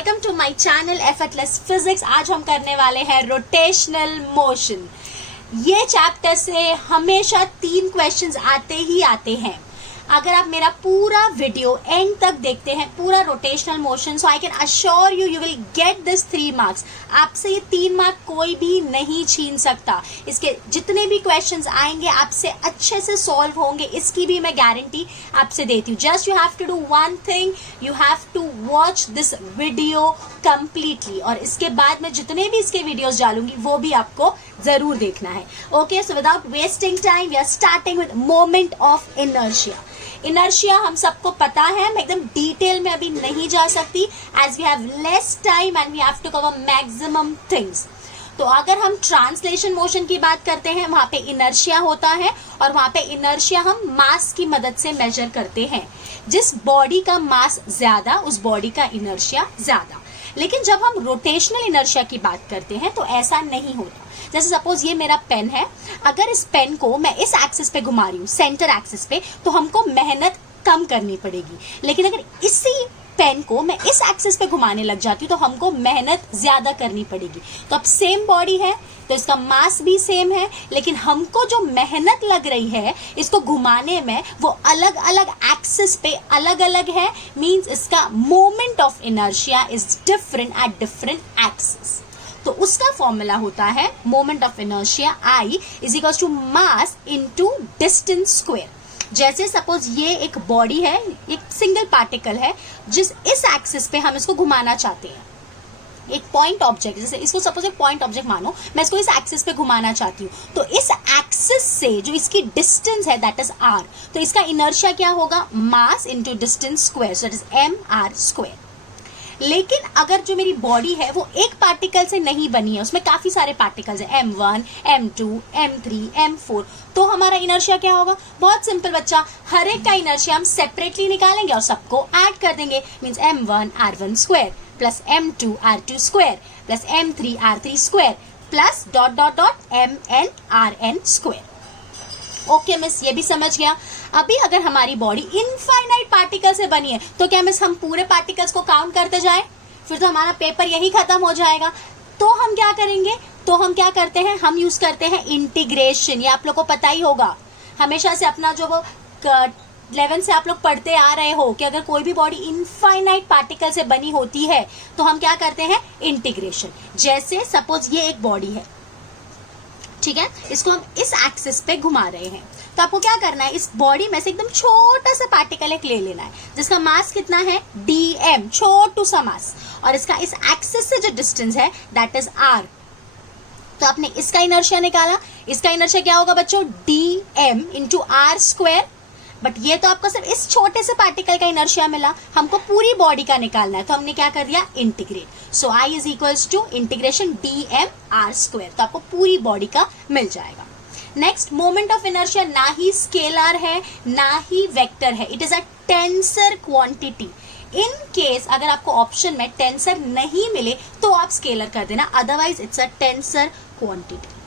Welcome to my channel effortless physics. आज हम करने वाले हैं रोटेशनल मोशन। ये चैप्टर से हमेशा 3 क्वेश्चंस आते ही आते हैं। अगर आप मेरा पूरा वीडियो एंड तक देखते हैं, पूरा rotational motion, so I can assure you will get this 3 marks. आपसे ये 3 मार्क कोई भी नहीं छीन सकता। इसके जितने भी क्वेश्चंस आएंगे आपसे अच्छे से सॉल्व होंगे, इसकी भी मैं गारंटी आपसे देती हूँ। Just you have to do one thing, you have to watch this video completely, और इसके बाद मैं जितने भी इसके वीडियोस डालूंगी वो भी आपको जरूर देखना है। Okay, so without wasting time we are starting with moment of inertia. Inertia हम सबको पता है, मैं एकदम डिटेल में अभी नहीं जा सकती as we have less time and we have to cover maximum things. तो अगर हम ट्रांसलेशन मोशन की बात करते हैं, वहां पे इनर्शिया होता है, और वहां पे इनर्शिया हम मास की मदद से मेजर करते हैं। जिस बॉडी का मास ज्यादा उस बॉडी का इनर्शिया ज्यादा। लेकिन जब हम रोटेशनल इनर्शिया की बात करते हैं तो ऐसा नहीं होता। जैसे सपोज ये मेरा पेन है, अगर इस पेन को मैं इस एक्सिस पे घुमा रही हूँ, सेंटर एक्सिस पे, तो हमको मेहनत कम करनी पड़ेगी। लेकिन अगर इसी पेन को मैं इस एक्सिस पे घुमाने लग जाती हूँ तो हमको मेहनत ज्यादा करनी पड़ेगी। तो अब सेम बॉडी है तो इसका मास भी सेम है, लेकिन हमको जो मेहनत लग रही है इसको घुमाने में वो अलग अलग एक्सिस पे अलग अलग है। मींस इसका moment of inertia is different at different axis. तो उसका फॉर्मूला होता है moment of inertia I is equal to mass into distance square. जैसे सपोज ये एक बॉडी है, एक सिंगल पार्टिकल है, जिस इस एक्सिस पे हम इसको घुमाना चाहते हैं। एक पॉइंट ऑब्जेक्ट, जैसे इसको सपोज एक पॉइंट ऑब्जेक्ट मानो, मैं इसको इस एक्सिस पे घुमाना चाहती हूँ, तो इस एक्सिस से जो इसकी डिस्टेंस है दैट इज r, तो इसका इनर्शिया क्या होगा, मास into distance square, so that is mr square. लेकिन अगर जो मेरी बॉडी है वो एक पार्टिकल से नहीं बनी है, उसमें काफी सारे पार्टिकल्स है, m1, m2, m3, m4, तो हमारा इनर्शिया क्या होगा, बहुत सिंपल बच्चा, हर एक का इनर्शिया हम सेपरेटली निकालेंगे और सबको ऐड कर देंगे। Means m1 r1 square plus m2 r2 square plus m3 r3 square plus dot dot dot mn rn square. Okay miss, ये भी समझ गया। अभी अगर हमारी बॉडी इनफाइनाइट पार्टिकल से बनी है तो क्या मिस हम पूरे पार्टिकल्स को काउंट करते जाएं? फिर तो हमारा पेपर यही खत्म हो जाएगा। तो हम क्या करेंगे, तो हम क्या करते हैं, हम यूज करते हैं इंटीग्रेशन। ये आप लोग को पता ही होगा, हमेशा से अपना जो वो 11 से आप लोग पढ़ते आ रहे हो कि अगर कोई भी बॉडी इनफाइनाइट पार्टिकल से बनी होती है तो हम क्या करते हैं, इंटीग्रेशन। जैसे सपोज ये एक बॉडी है, ठीक है, इसको हम इस एक्सिस पे घुमा रहे हैं, तो आपको क्या करना है, इस बॉडी में से एकदम छोटा सा पार्टिकल एक ले लेना है जिसका मास कितना है, dm, छोटू सा मास, और इसका इस एक्सिस से जो डिस्टेंस है दैट इज r। तो आपने इसका इनर्शिया निकाला, इसका इनर्शिया क्या होगा बच्चों, dm into r square. But ये तो आपको सिर्फ इस छोटे से पार्टिकल का इनर्शिया मिला, हमको पूरी बॉडी का निकालना है, तो हमने क्या कर दिया, integrate. So I is equals to integration dm r square, तो आपको पूरी बॉडी का मिल जाएगा। नेक्स्ट, मोमेंट ऑफ इनर्शिया ना ही स्केलर है ना ही वेक्टर है, it is a tensor quantity. In case अगर आपको ऑप्शन में टेंसर नहीं मिले तो आप स्केलर कर देना, otherwise it's a tensor quantity.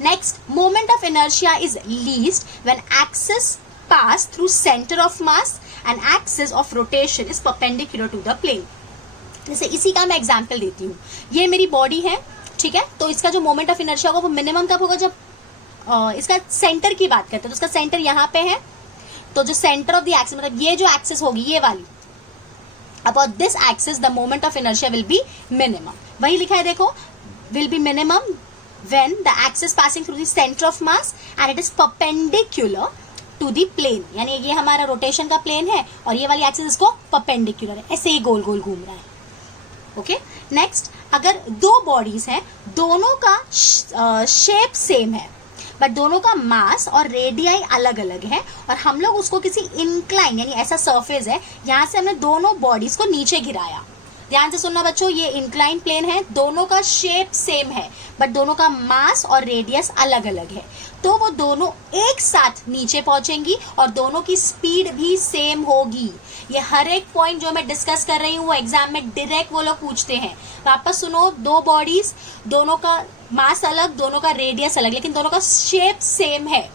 Next, moment of inertia is least when axis pass through center of mass and axis of rotation is perpendicular to the plane. जैसे इसी का मैं एग्जांपल देती हूँ, ये मेरी बॉडी है, ठीक है, तो इसका जो मोमेंट ऑफ इनर्शिया होगा वो मिनिमम कब होगा, जब इसका सेंटर की बात करते हैं तो उसका सेंटर यहाँ पे है, तो जो सेंटर ऑफ द एक्सिस, मतलब ये जो एक्सिस होगी ये वाली, about this axis the moment of inertia will be minimum. वही लिखा है देखो, will be minimum when the axis passing through the center of mass and it is perpendicular to the plane। यानी ये हमारा रोटेशन का प्लेन है और ये वाली एक्सिस इसको परपेंडिकुलर है, ऐसे ही गोल गोल घूम रहा है। ओके, नेक्स्ट, अगर दो बॉडीज हैं, दोनों का शेप सेम है बट दोनों का मास और रेडियाई अलग अलग है, और हम लोग उसको किसी इंक्लाइन, यानी ऐसा सरफेस है, यहाँ से हमने दोनों बॉडीज को नीचे गिराया। ध्यान से सुनना बच्चों, ये इंक्लाइन प्लेन है, दोनों का शेप सेम है बट दोनों का मास और रेडियस अलग अलग है, तो वो दोनों एक साथ नीचे पहुंचेंगी और दोनों की स्पीड भी सेम होगी। ये हर एक पॉइंट जो मैं डिस्कस कर रही हूँ वो एग्जाम में डायरेक्ट वो लोग पूछते हैं। वापस सुनो, दो बॉडीज, दोनों का मास अलग, दोनों का रेडियस अलग, लेकिन दोनों का शेप सेम है,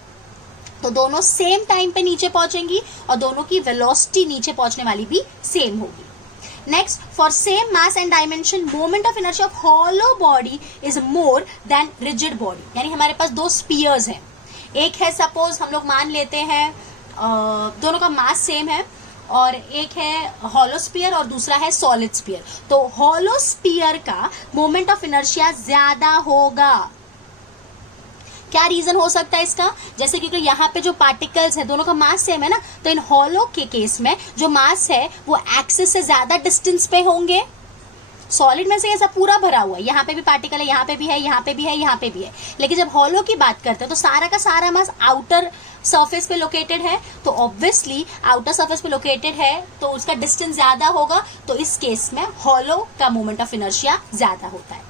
तो दोनों सेम टाइम पे नीचे पहुंचेंगी और दोनों की वेलोसिटी नीचे पहुंचने वाली भी सेम होगी। Next, for same mass and dimension moment of inertia of hollow body is more than rigid body. यानी हमारे पास दो स्पीयर्स हैं, एक है सपोज हम लोग मान लेते हैं दोनों का मास सेम है, और एक है हॉलो स्पीयर और दूसरा है सॉलिड स्पीयर। तो हॉलो स्पीयर का मोमेंट ऑफ इनर्शिया ज्यादा होगा। क्या रीजन हो सकता है इसका? जैसे क्योंकि यहाँ पे जो पार्टिकल्स है दोनों का मास सेम है ना, तो इन हॉलो के केस में जो मास है वो एक्सिस से ज्यादा डिस्टेंस पे होंगे। सॉलिड में से ऐसा पूरा भरा हुआ है, यहाँ पे भी पार्टिकल है, यहाँ पे भी है, यहाँ पे भी है, यहाँ पे भी है, लेकिन जब हॉलो की बात करते हैं तो सारा का सारा मास आउटर सरफेस पे लोकेटेड है, तो ऑब्वियसली आउटर सरफेस पे लोकेटेड है तो उसका डिस्टेंस ज्यादा होगा, तो इस केस में हॉलो का मोमेंट ऑफ इनर्शिया ज्यादा होता है।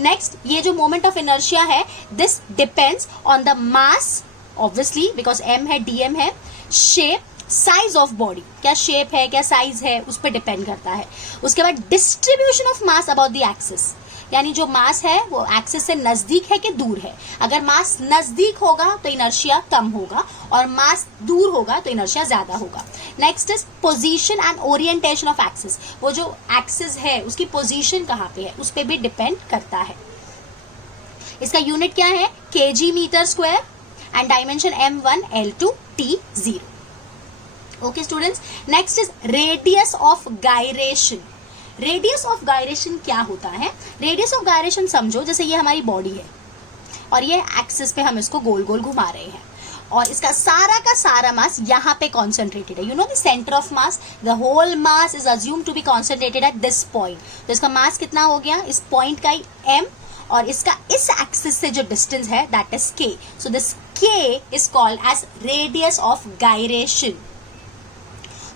नेक्स्ट, ये जो मोमेंट ऑफ इनर्शिया है this depends on the mass obviously because m है, dm है, शेप, साइज ऑफ बॉडी, क्या शेप है क्या साइज है उस पर डिपेंड करता है। उसके बाद distribution of mass about the axis, यानी जो मास है वो एक्सिस से नजदीक है कि दूर है। अगर मास नजदीक होगा तो इनर्शिया कम होगा और मास दूर होगा तो इनर्शिया ज्यादा होगा। Next is position and orientation of axis, वो जो एक्सिस है उसकी पोजीशन कहाँ पे है उस पर भी डिपेंड करता है। इसका यूनिट क्या है? kg metre square and dimension m1 l2 t0। Okay students, next is radius of gyration. Radius of gyration क्या होता है? रेडियस ऑफ गायरेशन समझो जैसे ये हमारी बॉडी है और ये एक्सिस पे हम इसको गोल गोल घुमा रहे हैं और इसका सारा का सारा मास यहाँ पे कॉन्सेंट्रेटेड है। You know the centre of mass, the whole mass is assume to be concentrated at this point. तो इसका मास कितना हो गया? इस पॉइंट का ही m, और इसका इस एक्सिस से जो डिस्टेंस है that is k। So this k is called as radius of gyration.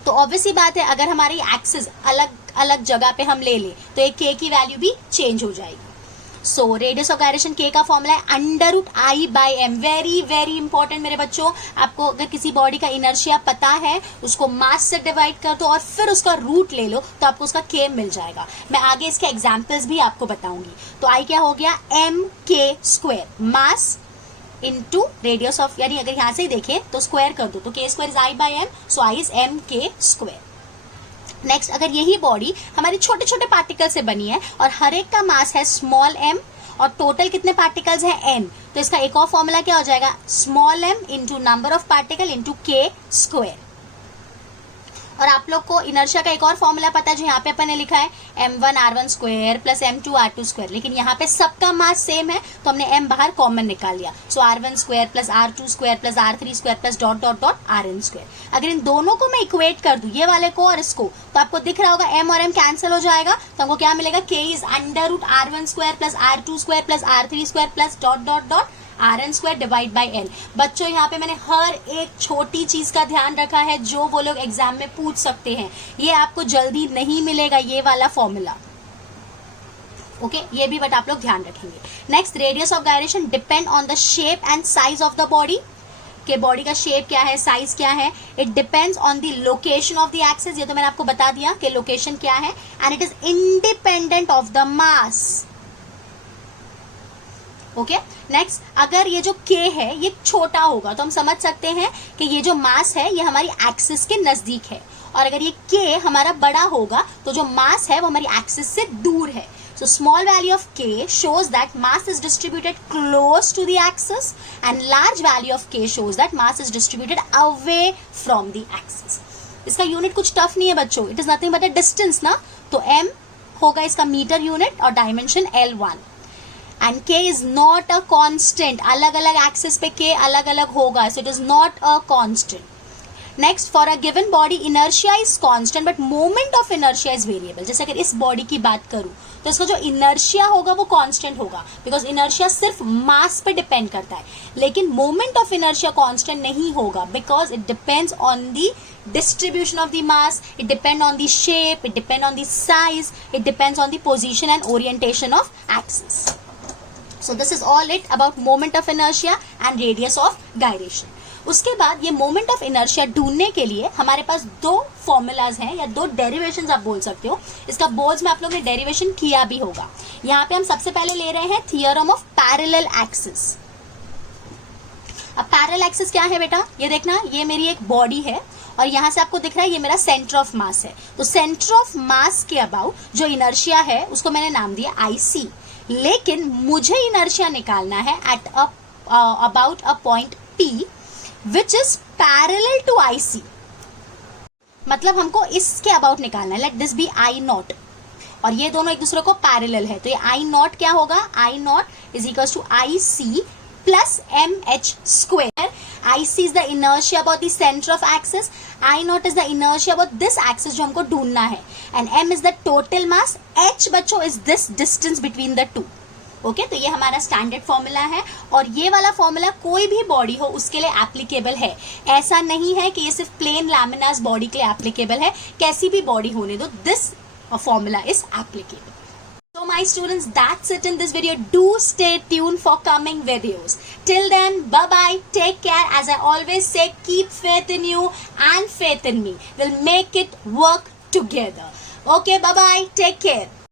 तो ऑब्वियसली बात है अगर हमारी एक्सिस अलग अलग जगह पे हम ले लें तो एक k की वैल्यू भी चेंज हो जाएगी। So radius of gyration k का फॉर्मूला है √I/m। वेरी वेरी इंपॉर्टेंट मेरे बच्चों, आपको अगर किसी बॉडी का इनर्शिया पता है उसको मास से डिवाइड कर दो और फिर उसका रूट ले लो तो आपको उसका k मिल जाएगा। मैं आगे इसके एग्जाम्पल्स भी आपको बताऊंगी। तो I क्या हो गया? mk², mass into radius of, यानी अगर यहां से ही देखें तो स्क्वायर कर दो तो k² is I/m, so I is mk²। Next, अगर यही बॉडी हमारी छोटे छोटे पार्टिकल से बनी है और हर एक का मास है स्मॉल m और टोटल कितने पार्टिकल्स हैं n, तो इसका एक और फॉर्मूला क्या हो जाएगा? Small m into number of particle into k²। और आप लोग को इनर्शिया का एक और फॉर्मूला पता है जो यहाँ पे अपन ने लिखा है m1r1² प्लस m2r2², लेकिन यहाँ पे सबका मास सेम है तो हमने m बाहर कॉमन निकाल लिया। सो r1² plus r2² plus r3² plus dot dot dot rn²। अगर इन दोनों को मैं इक्वेट कर दूं, ये वाले को और इसको, तो आपको दिख रहा होगा m और m कैंसिल हो जाएगा, तो हमको क्या मिलेगा? k is √r1² plus r2² plus r3² plus dot dot dot rn² divide by l। बच्चों यहाँ पे मैंने हर एक छोटी चीज का ध्यान रखा है जो वो लोग एग्जाम में पूछ सकते हैं, ये आपको जल्दी नहीं मिलेगा ये वाला फॉर्मूला। ओके, ये भी बट आप लोग ध्यान रखेंगे। Next, radius of gyration depend on the shape and size of the body. के बॉडी का शेप क्या है, साइज क्या है? It depends on the location of the axis, ये तो मैंने आपको बता दिया कि लोकेशन क्या है, and it is independent of the mass. Okay, next, अगर ये जो k है ये छोटा होगा तो हम समझ सकते हैं कि ये जो मास है ये हमारी एक्सिस के नजदीक है, और अगर ये k हमारा बड़ा होगा तो जो मास है वो हमारी एक्सिस से दूर है। So small value of k shows that mass is distributed close to the axis and large value of k shows that mass is distributed away from the axis. इसका यूनिट कुछ टफ नहीं है बच्चों, it is nothing but a distance ना, तो m होगा इसका metre unit और dimension L1 and k is not a constant. अलग अलग एक्सिस पे k अलग अलग होगा, so it is not a constant. Next, for a given body inertia is constant but moment of inertia is variable. जैसे अगर इस बॉडी की बात करूं तो इसका जो इनर्शिया होगा वो कांस्टेंट होगा बिकॉज इनर्शिया सिर्फ मास पे डिपेंड करता है, लेकिन मोमेंट ऑफ इनर्शिया कांस्टेंट नहीं होगा because it depends on the distribution of the mass, it depend on the shape, it depend on the size, it depends on the position and orientation of axis. So this is all it about moment of inertia and radius of gyration. उसके बाद ये moment of inertia ढूंढने के लिए हमारे पास दो formulas हैं या दो डेरिवेशंस आप बोल सकते हो। इसका बोर्ड्स में आप लोगों ने डेरिवेशन किया भी होगा। यहाँ पे हम सबसे पहले ले रहे हैं थियरम ऑफ पैरेलल एक्सिस। अब पैरेलल एक्सिस क्या है बेटा, ये देखना, ये मेरी एक बॉडी है और यहाँ से आपको दिख रहा है ये मेरा सेंटर ऑफ मास है। तो सेंटर ऑफ मास के अबाउट जो इनर्शिया है उसको मैंने नाम दिया IC, लेकिन मुझे इनर्शिया निकालना है at about a point P which is parallel to IC। मतलब हमको इसके अबाउट निकालना है, लेट दिस बी I0, और ये दोनों एक दूसरे को पैरेलल है। तो ये I0 क्या होगा, I0 is equals to IC plus MH square. IC is the inertia about the centre of axis, I0 is the inertia about this axis जो हमको ढूंढना है, and M is the total mass, H बच्चों is this distance between the two. Okay, तो ये हमारा standard formula है, और ये वाला फॉर्मूला कोई भी बॉडी हो उसके लिए एप्लीकेबल है। ऐसा नहीं है कि ये सिर्फ प्लेन लैमिनास बॉडी के लिए एप्लीकेबल है, कैसी भी बॉडी होने दो, this formula is applicable. So my students, that's it in this video. Do stay tuned for coming videos. Till then, bye bye, take care. As I always say, keep faith in you and faith in me. We'll make it work together. Okay, bye bye, take care.